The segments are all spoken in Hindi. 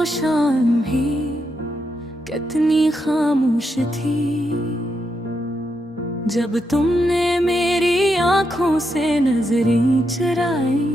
वो शाम भी कितनी खामोश थी, जब तुमने मेरी आंखों से नजरें चुराई।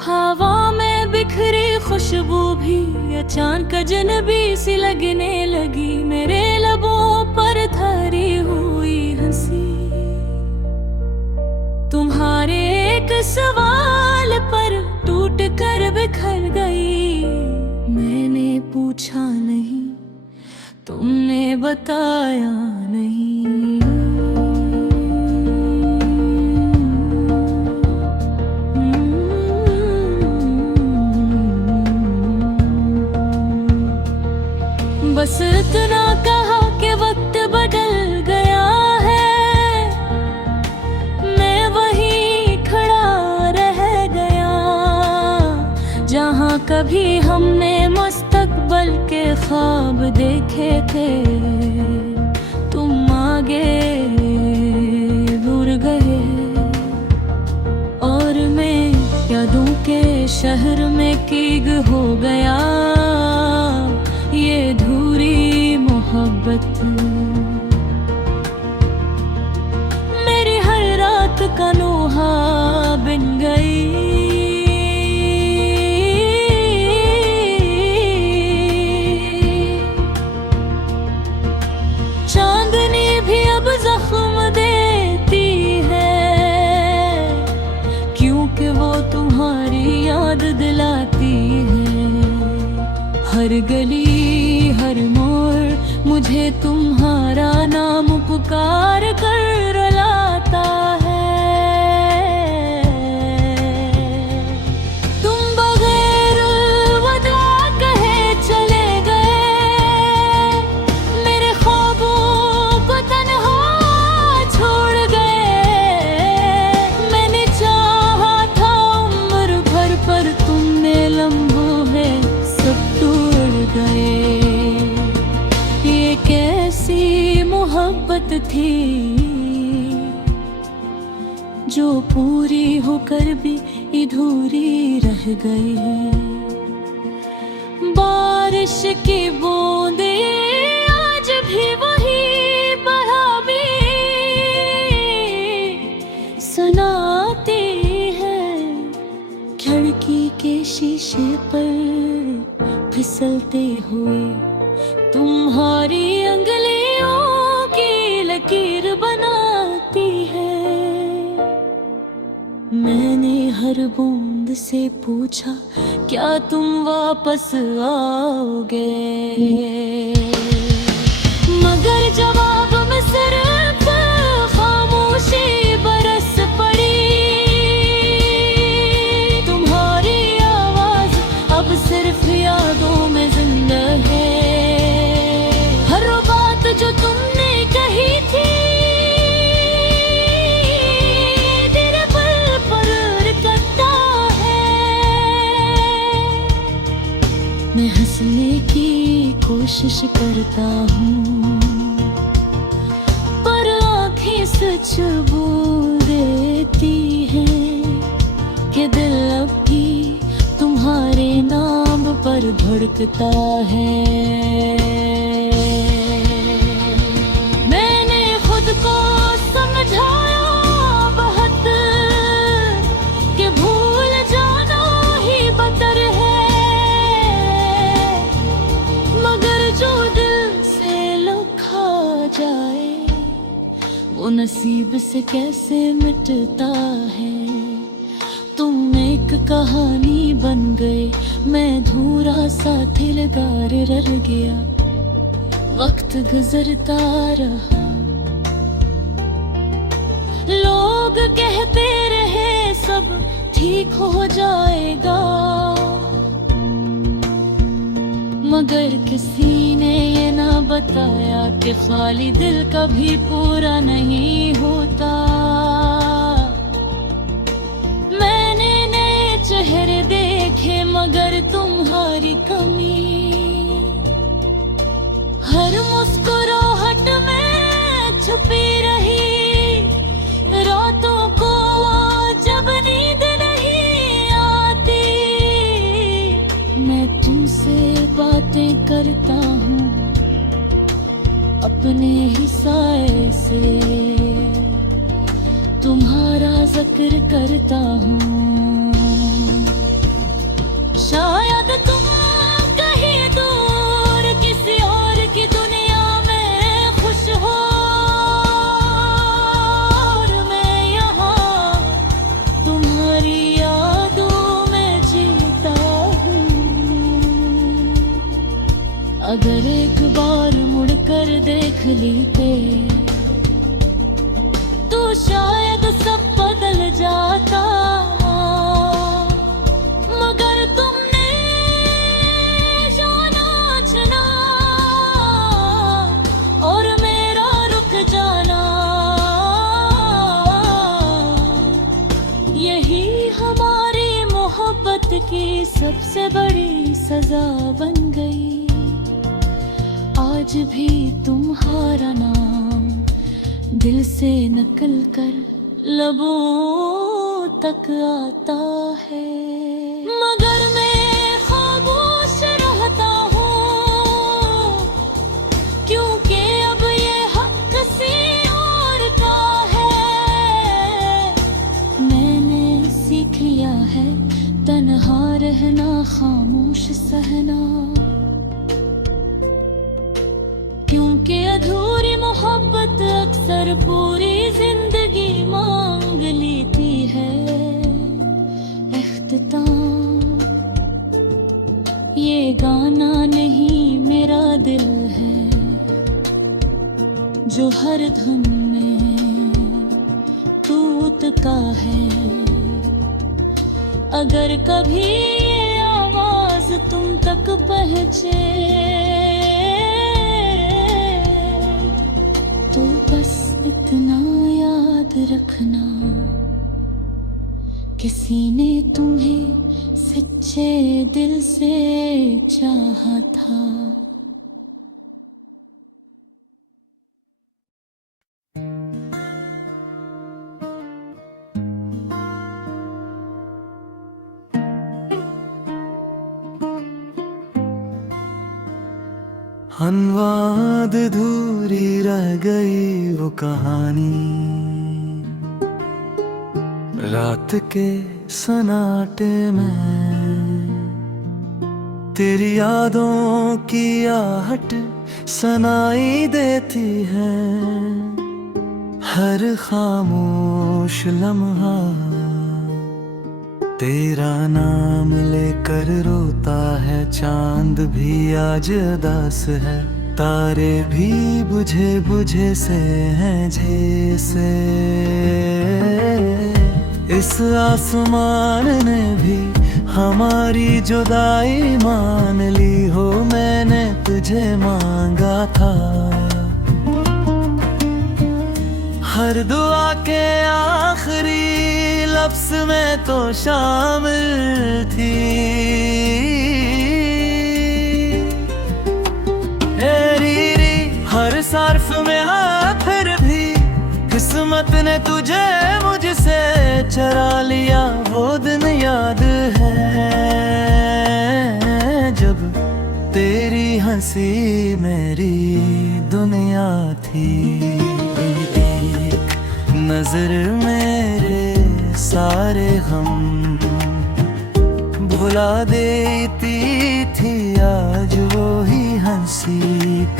हवा में बिखरी खुशबू भी अचानक अजनबी सी लगने लगी। मेरे लबों पर धरी हुई हंसी तुम्हारे एक सवाल पर टूट कर बिखर गई। मैंने पूछा नहीं, तुमने बताया नहीं। बस इतना कहा कि वक्त बदल गया है, मैं वहीं खड़ा रह गया जहां कभी हमने मुस्तकबल के ख्वाब देखे थे। तुम आगे दूर गए और मैं यादों के शहर में कीग हो गया। ये धूरी मोहब्बत मेरी हर रात का नोहा बन गई। चांदनी भी अब जख्म देती है, क्योंकि वो तुम्हारी याद दिलाती है। हर गली हर मोड़ मुझे तुम्हारा नाम पुकार कर रुलाता है। तुम बगैर वदा कहे चले गए, मेरे ख्वाबों को तन्हा छोड़ गए। मैंने चाहा था उम्र भर पर तुमने लम्हों में सब टूट गए। ये कैसी मोहब्बत थी जो पूरी होकर भी अधूरी रह गई। बारिश की बूंदें आज भी वही बहावी सुनाती है। खिड़की के शीशे पर फिसलते हुए तुम्हारी अंगलियों की लकीर बनाती है। मैंने हर बूंद से पूछा, क्या तुम वापस आओगे? मगर जवाब में सिर्फ खामोशी बरस पड़ी। तुम्हारी आवाज अब सिर्फ यादों में जिंदा है। हर बात जो तुमने कही थी दिल पर करता है। मैं हंसने की कोशिश करता हूँ, पर आँखें सच बोल देती हैं कि दिल अब भी तुम्हारे नाम पर धड़कता है। मैंने खुद को समझाया बहुत कि भूल जाना ही बदतर है, मगर जो दिल से लिखा जाए वो नसीब से कैसे मिटता है। तुम एक कहानी बन गए, मैं धूरा सा दिलदार रह गया। वक्त गुजरता रहा, लोग कहते रहे सब ठीक हो जाएगा, मगर किसी ने ये ना बताया कि खाली दिल कभी पूरा नहीं होता। मैंने नए चेहरे देखे मगर तुम्हारी कमी हर मुस्कुराहट में छुपी रही। रातों को जब नींद नहीं आती मैं तुमसे बातें करता हूँ अपने ही साए से, तुम्हारा जिक्र करता हूँ। शायद तुम कहीं दूर किसी और की दुनिया में खुश हो, और मैं यहाँ तुम्हारी यादों में जीता हूँ। अगर एक बार मुड़कर देख लेते तो शायद सब बदल जाता, मगर तुमने जाना छना और मेरा रुक जाना, यही हमारी मोहब्बत की सबसे बड़ी सजा बन गई। आज भी तुम्हारा नाम दिल से निकल कर लबों तक आता है, मगर मैं खामोश रहता हूँ, क्योंकि अब ये हक किसी और का है। मैंने सीख लिया है तन्हा रहना, खामोश सहना, क्योंकि अधूरी मोहब्बत अक्सर पूरी जिंदगी मांग लेती है इख्तिताम। ये गाना नहीं मेरा दिल है जो हर धुन में टूट का है। अगर कभी ये आवाज तुम तक पहुंचे तो बस इतना याद रखना, किसी ने तुम्हें सच्चे दिल से चाहा था। अनवाद अधूरी रह गई वो कहानी, रात के सन्नाटे में तेरी यादों की आहट सुनाई देती है। हर खामोश लम्हा तेरा नाम लेकर रोता है, चांद भी आज उदास है, तारे भी बुझे बुझे से हैं जैसे। इस आसमान ने भी हमारी जुदाई मान ली हो, मैंने तुझे मांगा था। हर दुआ के आखिरी लफ्ज़ में तो शामिल थी री, हर सर्फ में हाँ फिर भी किस्मत ने तुझे मुझसे चरा लिया। वो दिन याद है जब तेरी हंसी मेरी दुनिया थी, नजर मेरे सारे गम भुला देती थी। आज वो ही हंसी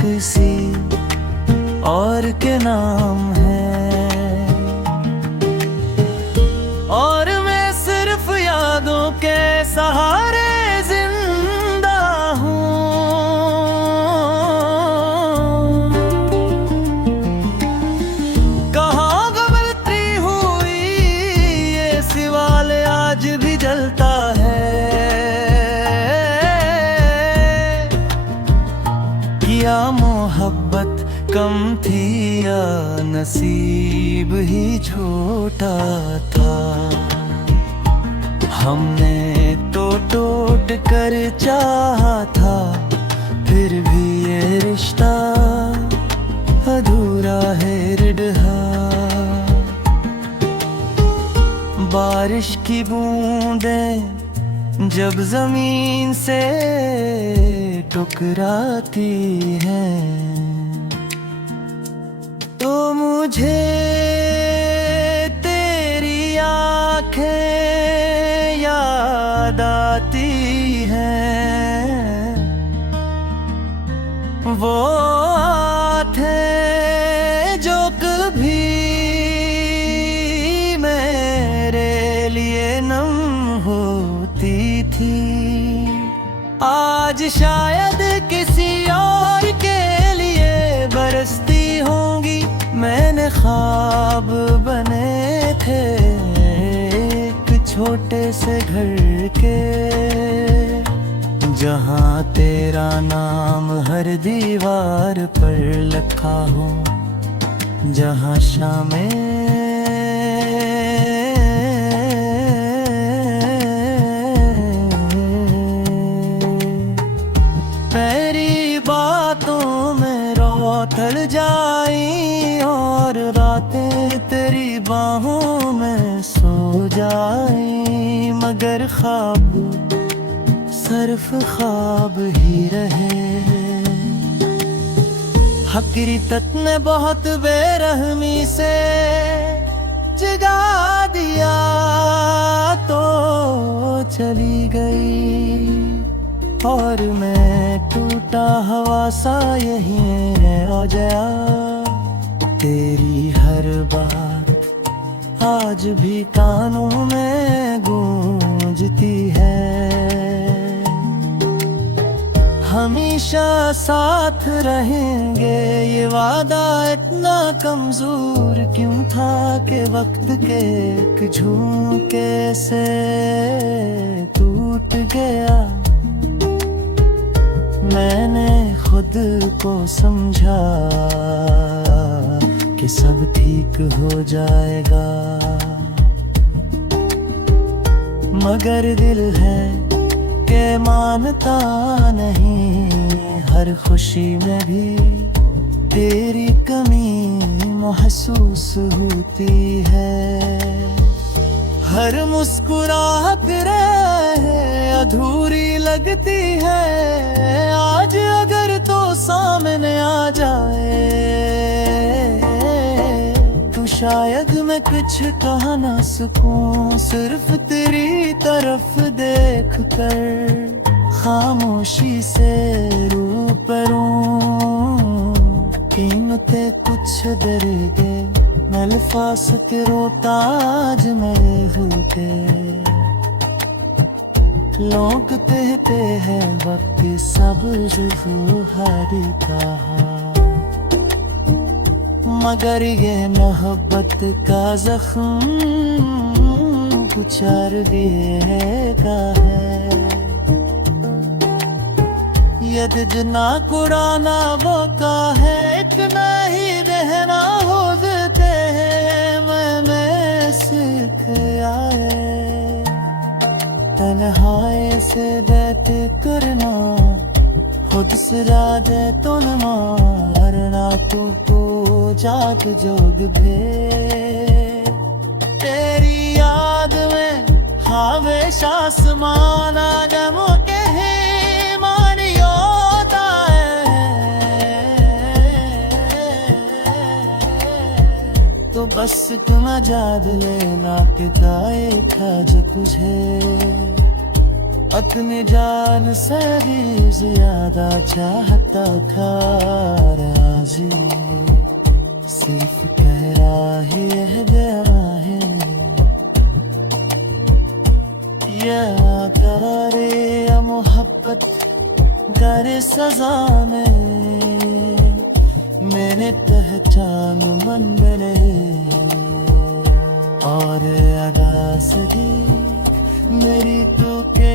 किसी और के नाम है, और मैं सिर्फ यादों के सहारे जिंदा हूँ। आज भी जलता है, क्या मोहब्बत कम थी या नसीब ही छोटा था। हमने तो टूट कर चाहा था, फिर भी ये रिश्ता अधूरा है रिढ़ा। बारिश की बूंदें जब जमीन से ठुकराती हैं, तो मुझे तेरी आंखें याद आती हैं। वो आंखें जो कभी मेरे लिए नम होती थी, आज शायद किसी और के लिए बरसती होंगी। मैंने ख्वाब बने थे एक छोटे से घर के, जहाँ तेरा नाम हर दीवार पर लिखा हो, जहाँ शामें मेरी बातों में रोतल जाई और रातें तेरी बाहों में सो जाई, मगर ख्वाब सिर्फ ख्वाब ही रहे। हकीकत ने बहुत बेरहमी से जगा दिया तो चली गई, और मैं टूटा हवा सा यहीं रह गया। तेरी हर बात आज भी कानों में गूंजती है। हमेशा साथ रहेंगे ये वादा इतना कमजोर क्यों था कि वक्त के एक झोंके से टूट गया। मैंने खुद को समझा कि सब ठीक हो जाएगा, मगर दिल है के मानता नहीं। हर खुशी में भी तेरी कमी महसूस होती है, हर मुस्कुराहट रहे अधूरी लगती है। आज अगर तो सामने आ जाए तो शायद मैं कुछ कह ना सकूं, सिर्फ तेरी तरफ देख कर खामोशी से रूबरू। कीमते कुछ दर्दे मैं लिफास के रोता आज मेरे होते। लोग कहते हैं वक्त सब हारता है, मगर ये मोहब्बत का जख्म कुछ अर्गे है। यद जना कुराना वो का है, इतना ही रहना हो देते हैं। मैंने सीख आए तन्हाई से बैठ करना, खुद से राधे तो न मारना। तू को जाग जोग भे तेरी याद में हमेशा आसमाना गमों के ही मानियोता है। तो बस तुम याद लेना कि दाए था जो तुझे अपनी जान से भी ज्यादा चाहता था। राज़ी सिर्फ कह रहा ही गया है, यादारे या मोहब्बत करे सजा में मैंने पहचान मन बने। और अदा सदी मेरी तो के